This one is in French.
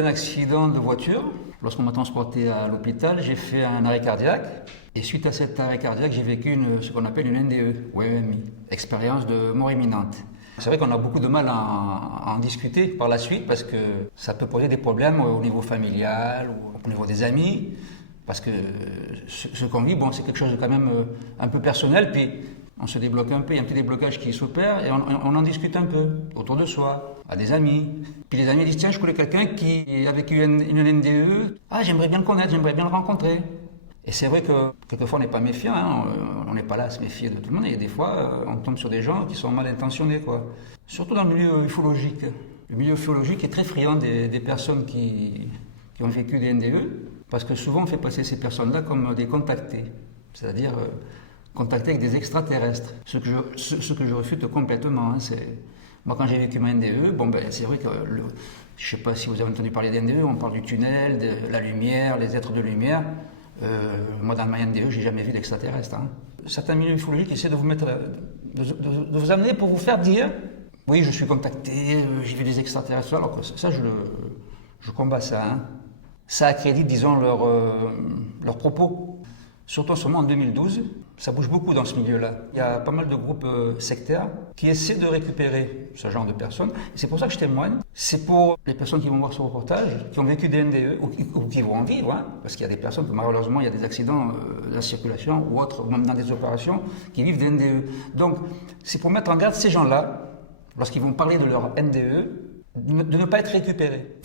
un accident de voiture. Lorsqu'on m'a transporté à l'hôpital, j'ai fait un arrêt cardiaque. Et suite à cet arrêt cardiaque, j'ai vécu ce qu'on appelle une NDE, ou EMI, expérience de mort imminente. C'est vrai qu'on a beaucoup de mal à en discuter par la suite parce que ça peut poser des problèmes au niveau familial ou au niveau des amis. Parce que ce qu'on vit, bon, c'est quelque chose de quand même un peu personnel. Puis on se débloque un peu, il y a un petit déblocage qui s'opère et on en discute un peu autour de soi, à des amis. Puis les amis disent, tiens, je connais quelqu'un qui a vécu une NDE. Ah, j'aimerais bien le connaître, j'aimerais bien le rencontrer. Et c'est vrai que quelquefois on n'est pas méfiant, hein. On n'est pas là à se méfier de tout le monde. Et des fois, on tombe sur des gens qui sont mal intentionnés, quoi. Surtout dans le milieu ufologique. Le milieu ufologique est très friand des personnes qui ont vécu des NDE, parce que souvent on fait passer ces personnes-là comme des contactés, c'est-à-dire contactés avec des extraterrestres. Ce que je refute complètement. Hein, moi, quand j'ai vécu ma NDE, bon, ben, c'est vrai que je ne sais pas si vous avez entendu parler d'NDE, on parle du tunnel, de la lumière, les êtres de lumière. Moi, dans ma NDE, je n'ai jamais vu d'extraterrestres. Hein. Certains milieux ufologiques essaient de vous mettre, de vous amener pour vous faire dire oui, je suis contacté, j'ai vu des extraterrestres. Alors que ça, je combats ça. Hein. Ça accrédite, disons, leurs propos. Surtout en 2012, ça bouge beaucoup dans ce milieu-là. Il y a pas mal de groupes sectaires qui essaient de récupérer ce genre de personnes. Et c'est pour ça que je témoigne. C'est pour les personnes qui vont voir ce reportage, qui ont vécu des NDE ou qui vont en vivre. Hein, parce qu'il y a des personnes, malheureusement, il y a des accidents de la circulation ou autres, ou même dans des opérations, qui vivent des NDE. Donc, c'est pour mettre en garde ces gens-là, lorsqu'ils vont parler de leur NDE, de ne pas être récupérés.